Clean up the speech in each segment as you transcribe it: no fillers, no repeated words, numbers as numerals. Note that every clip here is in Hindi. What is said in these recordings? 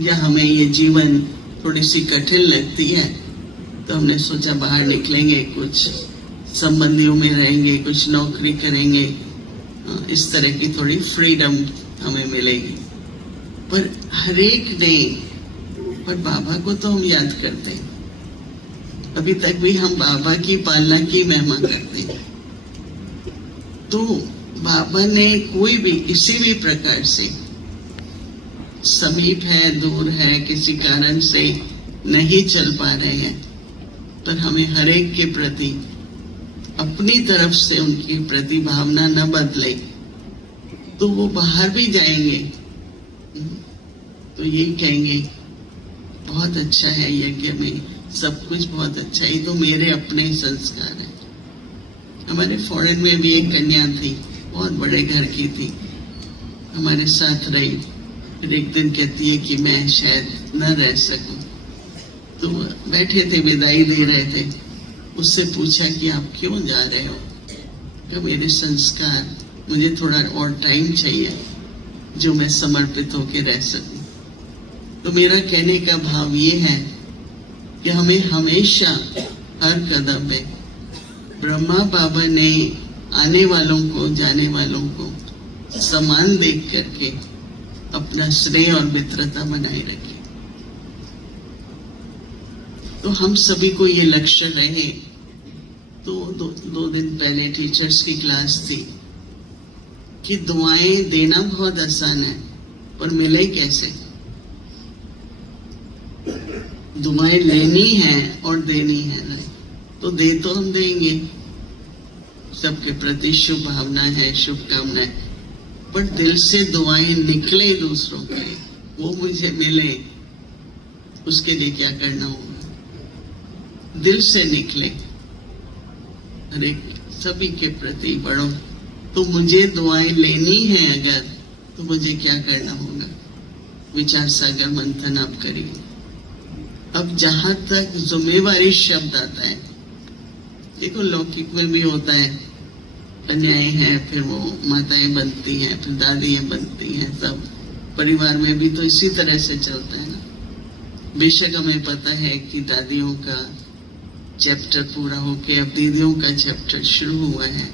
या हमें ये जीवन थोड़ी सी कठिन लगती है, तो हमने सोचा बाहर निकलेंगे, कुछ संबंधियों में रहेंगे, कुछ नौकरी करेंगे, इस तरह की थोड़ी फ्रीडम हमें मिलेगी। पर हर एक ने, पर बाबा को तो हम याद करते हैं, अभी तक भी हम बाबा की पालना की महिमा करते हैं। तो बाबा ने कोई भी किसी भी प्रकार से, समीप है, दूर है, किसी कारण से नहीं चल पा रहे हैं, पर हमें हर एक के प्रति अपनी तरफ से उनकी प्रति भावना न बदले, तो वो बाहर भी जाएंगे तो यही कहेंगे बहुत अच्छा है यज्ञ में, सब कुछ बहुत अच्छा है, ये तो मेरे अपने संस्कार है। हमारे फॉरेन में भी एक कन्या थी, बहुत बड़े घर की थी, हमारे साथ रही, फिर एक दिन कहती है कि मैं शायद न रह सकूं। तो बैठे थे, विदाई दे रहे थे, उससे पूछा कि आप क्यों जा रहे हो? क्या मेरे संस्कार, मुझे थोड़ा और टाइम चाहिए जो मैं समर्पित होकर रह सकूं। तो मेरा कहने का भाव ये है कि हमें हमेशा हर कदम पे ब्रह्मा बाबा ने आने वालों को, जाने वालों को समान देख करके अपना स्नेह और मित्रता बनाए रखे। तो हम सभी को ये लक्ष्य रहे। तो दो दिन पहले टीचर्स की क्लास थी कि दुआएं देना बहुत आसान है, पर मिले कैसे? दुआएं लेनी है और देनी है ना, तो दे तो हम देंगे, सबके प्रति शुभ भावना है, शुभकामनाएं, पर दिल से दुआएं निकले दूसरों के लिए, वो मुझे मिले, उसके लिए क्या करना होगा? दिल से निकले हर एक सभी के प्रति बड़ों। तो मुझे दुआएं लेनी है अगर, तो मुझे क्या करना होगा? विचार सागर मंथन आप करिए। अब जहां तक जिम्मेवारी शब्द आता है, देखो लौकिक में भी होता है, कन्याएं हैं, फिर वो माताएं बनती हैं, फिर दादियां बनती हैं, सब परिवार में भी तो इसी तरह से चलता है ना। बेशक हमें पता है कि दादियों का चैप्टर पूरा होके अब दीदियों का चैप्टर शुरू हुआ है,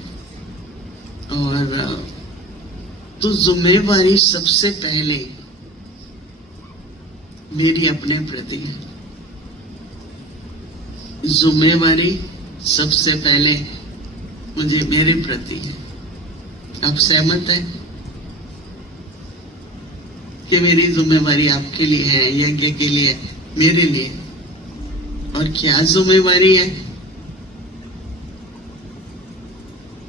और तो जिम्मेवारी सबसे पहले मेरी अपने प्रति है। जिम्मेवारी सबसे पहले मुझे मेरे प्रति है। आप सहमत हैं कि मेरी जिम्मेवारी आपके लिए है, यज्ञ के लिए, मेरे लिए? और क्या जिम्मेवारी है?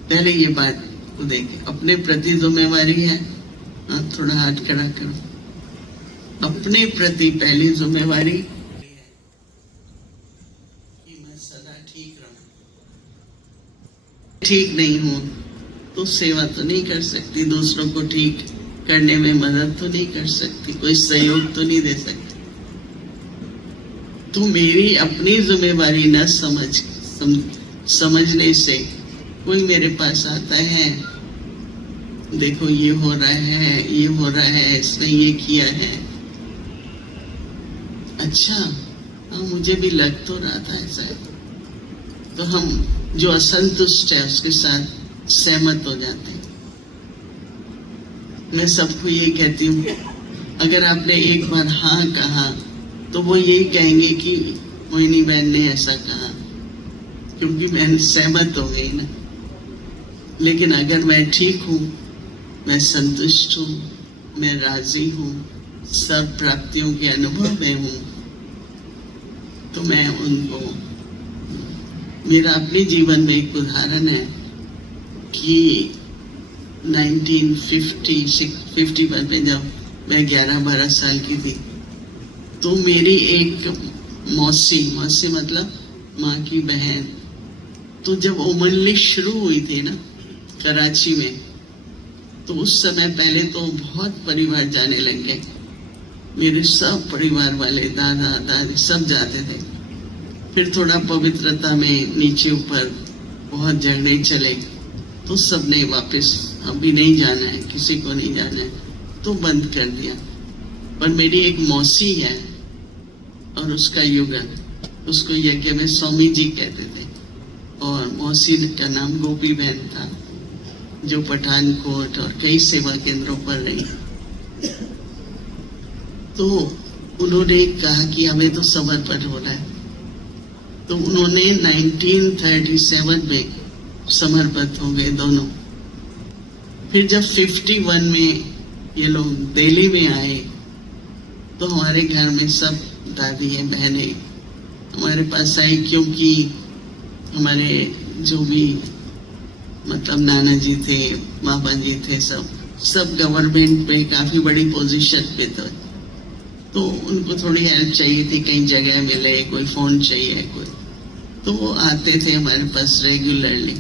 पहले ये बात को देखें, अपने प्रति जिम्मेवारी है। हाँ, थोड़ा हाथ खड़ा करो। अपने प्रति पहली जिम्मेवारी कि मैं सदा ठीक रहूं। ठीक नहीं हूं तो सेवा तो नहीं कर सकती, दूसरों को ठीक करने में मदद तो नहीं कर सकती, कोई सहयोग तो नहीं दे सकती। तो मेरी अपनी जिम्मेवारी न समझने से कोई मेरे पास आता है, देखो ये हो रहा है, ये हो रहा है, इसने ये किया है, अच्छा हाँ मुझे भी लग तो रहा था ऐसा है, तो हम जो असंतुष्ट है उसके साथ सहमत हो जाते हैं। मैं सबको ये कहती हूँ, अगर आपने एक बार हाँ कहा तो वो यही कहेंगे कि मोहिनी बहन ने ऐसा कहा, क्योंकि मैं सहमत हो गई ना। लेकिन अगर मैं ठीक हूँ, मैं संतुष्ट हूँ, मैं राजी हूँ, सब प्राप्तियों के अनुभव में हूँ, तो मैं उनको, मेरा अपने जीवन में एक उदाहरण है कि 1951 में जब मैं 11-12 साल की थी, तो मेरी एक मौसी मतलब माँ की बहन, तो जब उमंगली शुरू हुई थी ना कराची में, तो उस समय पहले तो बहुत परिवार जाने लग गए, मेरे सब परिवार वाले, दादा दादी सब जाते थे। फिर थोड़ा पवित्रता में नीचे ऊपर बहुत झगड़े चले, तो सबने वापस अभी नहीं जाना है, किसी को नहीं जाना है, तो बंद कर दिया। पर मेरी एक मौसी है और उसका युगल, उसको यज्ञ में स्वामी जी कहते थे, और मौसी का नाम गोपी बहन था, जो पठानकोट और कई सेवा केंद्रों पर रही। तो उन्होंने कहा कि हमें तो समर्पण होना है, तो उन्होंने 1937 में समर्पित हो गए दोनों। फिर जब 51 में ये लोग दिल्ली में आए तो हमारे घर में सब दादी है, बहनें हमारे पास आई, क्योंकि हमारे जो भी मतलब नाना जी थे, मामा जी थे, सब गवर्नमेंट पे काफी बड़ी पोजीशन पे थे, तो उनको थोड़ी हेल्प चाहिए थी, कहीं जगह मिले, कोई फोन चाहिए कोई, तो वो आते थे हमारे पास रेगुलरली।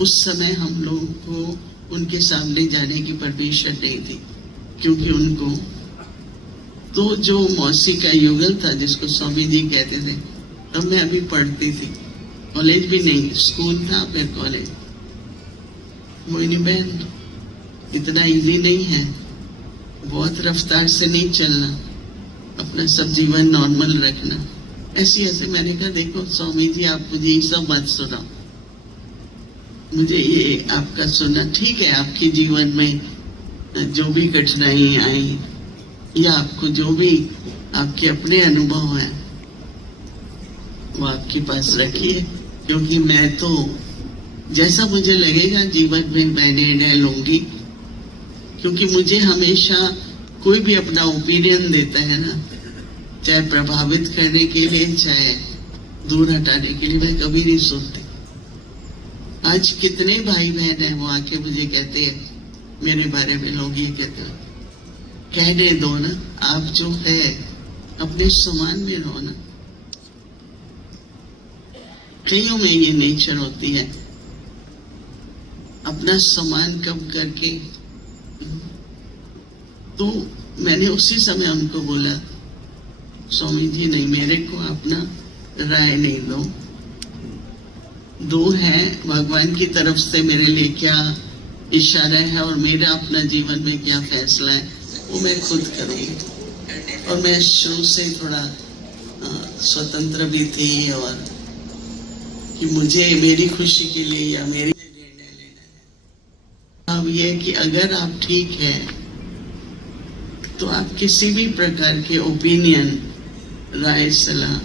उस समय हम लोगों को उनके सामने जाने की परमिशन नहीं थी, क्योंकि उनको तो जो मौसी का युगल था जिसको स्वामी जी कहते थे, तब मैं अभी पढ़ती थी, कॉलेज भी नहीं, स्कूल था फिर कॉलेज। मोहिनी बहन, इतना इजी नहीं है, बहुत रफ्तार से नहीं चलना, अपना सब जीवन नॉर्मल रखना। ऐसे मैंने कहा देखो स्वामी जी, आप मुझे ये सब मत सुनाओ, मुझे ये आपका सुनना ठीक है, आपके जीवन में जो भी कठिनाई आई या आपको जो भी आपके अपने अनुभव हैं वो आपके पास रखिए, क्योंकि मैं तो जैसा मुझे लगेगा जीवन में मैं निर्णय लूंगी, क्योंकि मुझे हमेशा कोई भी अपना ओपिनियन देता है ना, चाहे प्रभावित करने के लिए चाहे दूर हटाने के लिए, मैं कभी नहीं सुनती। आज कितने भाई बहन हैं वो आके मुझे कहते हैं मेरे बारे में, लोग ये कहते हैं कहने दो ना, आप जो है अपने समान में रहो ना। कईयों में ये नेचर होती है, अपना समान कम करके। तो मैंने उसी समय उनको बोला स्वामी जी नहीं, मेरे को अपना राय नहीं दो है, भगवान की तरफ से मेरे लिए क्या इशारा है और मेरा अपना जीवन में क्या फैसला है वो मैं खुद करूंगी। और मैं शुरू से थोड़ा स्वतंत्र भी थी, और कि मुझे मेरी खुशी के लिए या मेरे निर्णय लेना है। अब ये कि अगर आप ठीक है तो आप किसी भी प्रकार के ओपिनियन, राय, सलाह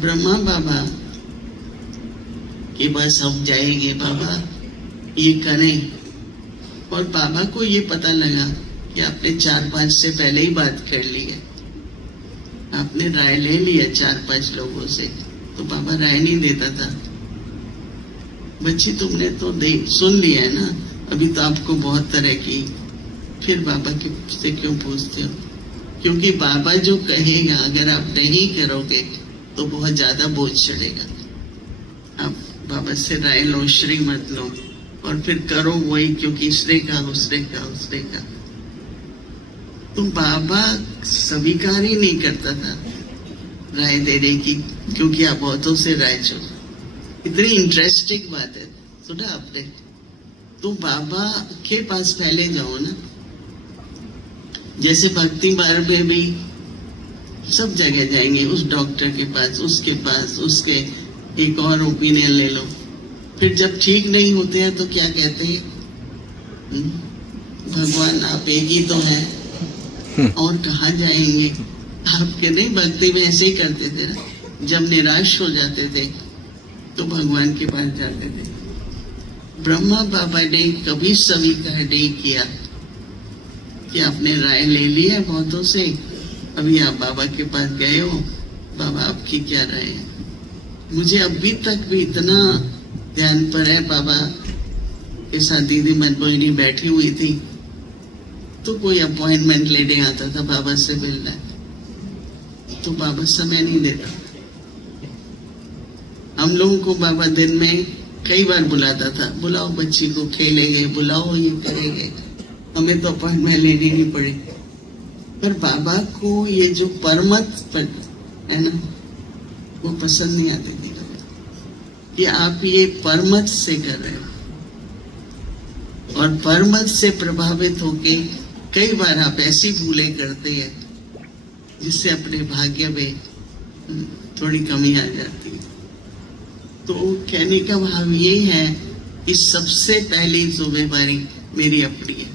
ब्रह्मा बाबा कि बस हम जाएंगे, बाबा ये करें। और बाबा को ये पता लगा कि आपने 4-5 से पहले ही बात कर ली है, आपने राय ले लिया 4-5 लोगों से, तो बाबा राय नहीं देता था। बच्ची तुमने तो सुन लिया है ना, अभी तो आपको बहुत तरह की, फिर बाबा के से क्यों पूछते हो? क्योंकि बाबा जो कहेगा अगर आप नहीं करोगे तो बहुत ज्यादा बोझ चढ़ेगा। आप बाबा से राय लो, श्री मत लो, और फिर करो वही, क्योंकि इसने कहा उसने कहा। तो बाबा स्वीकार ही नहीं करता था राय देने की, क्योंकि आप बहुतों से राय चो। इतनी इंटरेस्टिंग बात है, सुना आपने? तो बाबा के पास पहले जाओ ना, जैसे भक्ति मार्ग में भी सब जगह जाएंगे, उस डॉक्टर के पास, उसके पास, उसके एक और ओपिनियन ले लो। फिर जब ठीक नहीं होते हैं तो क्या कहते हैं? भगवान आप एक ही तो हैं और कहाँ जाएंगे? आपके नहीं, भक्ति में ऐसे ही करते थे ना, जब निराश हो जाते थे तो भगवान के पास जाते थे। ब्रह्मा बाबा ने कभी स्वीकार नहीं किया कि आपने राय ले ली है बहुतों से, अभी आप बाबा के पास गए हो, बाबा आपकी क्या राय है? मुझे अभी तक भी इतना ध्यान पर है, बाबा के साथ दीदी मनमोहिनी बैठी हुई थी, तो कोई अपॉइंटमेंट लेने आता था बाबा से मिलना, तो बाबा समय नहीं देता। हम लोगों को बाबा दिन में कई बार बुलाता था, बुलाओ बच्ची को, खेलेंगे, बुलाओ ये करेंगे, हमें तो अपॉइंटमेंट लेनी नहीं पड़ी। पर बाबा को ये जो परमत है ना, वो पसंद नहीं आती थी कि आप ये परमत से कर रहे हो, और परमत से प्रभावित होके कई बार आप ऐसी भूलें करते हैं जिससे अपने भाग्य में थोड़ी कमी आ जाती है। तो कहने का भाव ये है कि सबसे पहली जिम्मेवारी मेरी अपनी है।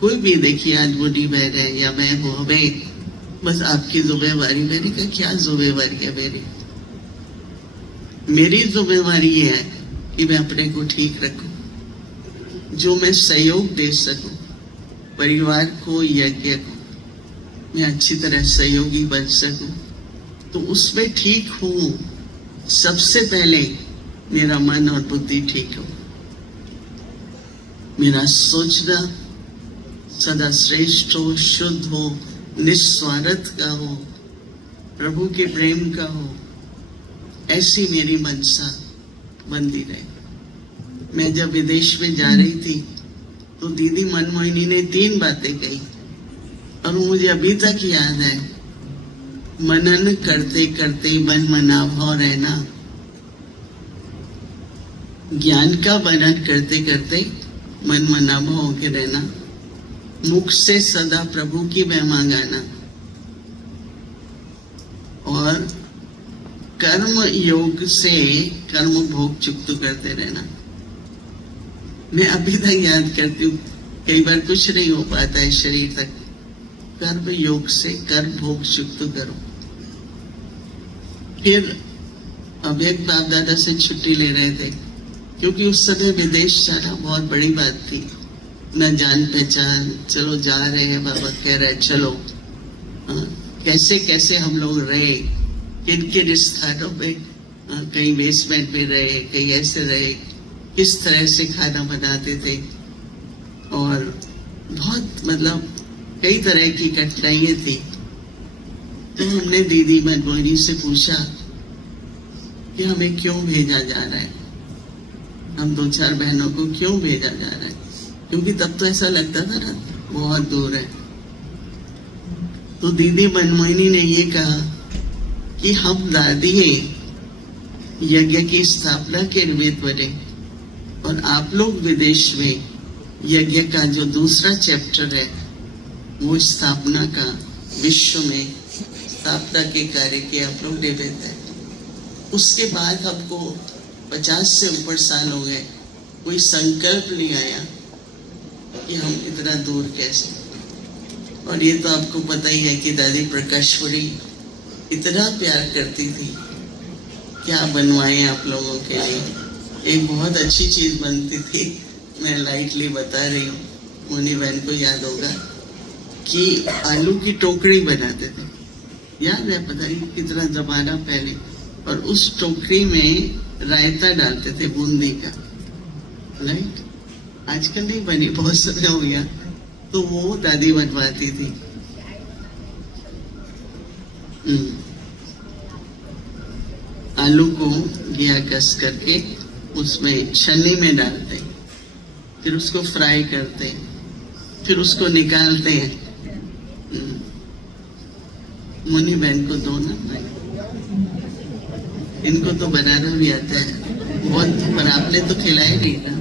कोई भी देखिए आज बुढ़ी बहन है या मैं हूं, हमें बस आपकी जिम्मेवारी, मैंने कहा क्या जिम्मेवारी है मेरी जिम्मेवारी ये है कि मैं अपने को ठीक रखूं, जो मैं सहयोग दे सकूं परिवार को, यज्ञ को, मैं अच्छी तरह सहयोगी बन सकूं, तो उसमें ठीक हूं। सबसे पहले मेरा मन और बुद्धि ठीक हो, मेरा सोचना सदा श्रेष्ठ हो, शुद्ध हो, निस्वार्थ का हो, प्रभु के प्रेम का हो, ऐसी मेरी मनसा बनती रहे। मैं जब विदेश में जा रही थी तो दीदी मनमोहिनी ने 3 बातें कही और मुझे अभी तक याद है। मनन करते करते मन मना भाव रहना, ज्ञान का मनन करते करते मन मना भाव होके रहना, मुख से सदा प्रभु की महिमा गाना और कर्म योग से कर्म भोग चुक्त करते रहना। मैं अभी तक याद करती हूँ, कई बार कुछ नहीं हो पाता है शरीर तक, कर्म योग से कर्म भोग चुक्त करो। फिर अभ्यक्त बाप दादा से छुट्टी ले रहे थे, क्योंकि उस समय विदेश जाना बहुत बड़ी बात थी, न जान पहचान, चलो जा रहे हैं, बाबा कह रहे चलो। कैसे कैसे हम लोग रहे, किन किन स्थानों में, कहीं बेसमेंट में रहे, कहीं ऐसे रहे, किस तरह से खाना बनाते थे और बहुत मतलब कई तरह की कठिनाइयां थी। तो हमने दीदी मनमोहिनी से पूछा कि हमें क्यों भेजा जा रहा है, हम 2-4 बहनों को क्यों भेजा जा रहा है, क्योंकि तब तो ऐसा लगता था ना बहुत दूर है। तो दीदी मनमोहिनी ने ये कहा कि हम दादी यज्ञ की स्थापना के निमित्त बने और आप लोग विदेश में यज्ञ का जो दूसरा चैप्टर है वो स्थापना का, विश्व में स्थापना के कार्य के आप लोग ले लेते हैं। उसके बाद हमको 50 से ऊपर साल हो गए, कोई संकल्प नहीं आया कि हम इतना दूर कैसे। और ये तो आपको पता ही है कि दादी प्रकाशपुरी इतना प्यार करती थी, क्या बनवाए आप लोगों के लिए। एक बहुत अच्छी चीज बनती थी, मैं लाइटली बता रही हूँ, मुनी बहन को याद होगा कि आलू की टोकरी बनाते थे, याद है, पता नहीं कितना जमाना पहले, और उस टोकरी में रायता डालते थे बूंदी का, राइट। आजकल नहीं बनी, बहुत समय हो गया, तो वो दादी बनवाती थी। आलू को घिया कस करके उसमें छन्नी में डालते, फिर उसको फ्राई करते, फिर उसको निकालते हैं। मुन्नी बहन को दो ना, इनको तो बनाना भी आता है बहुत, पर आपने तो खिलाया नहीं ना।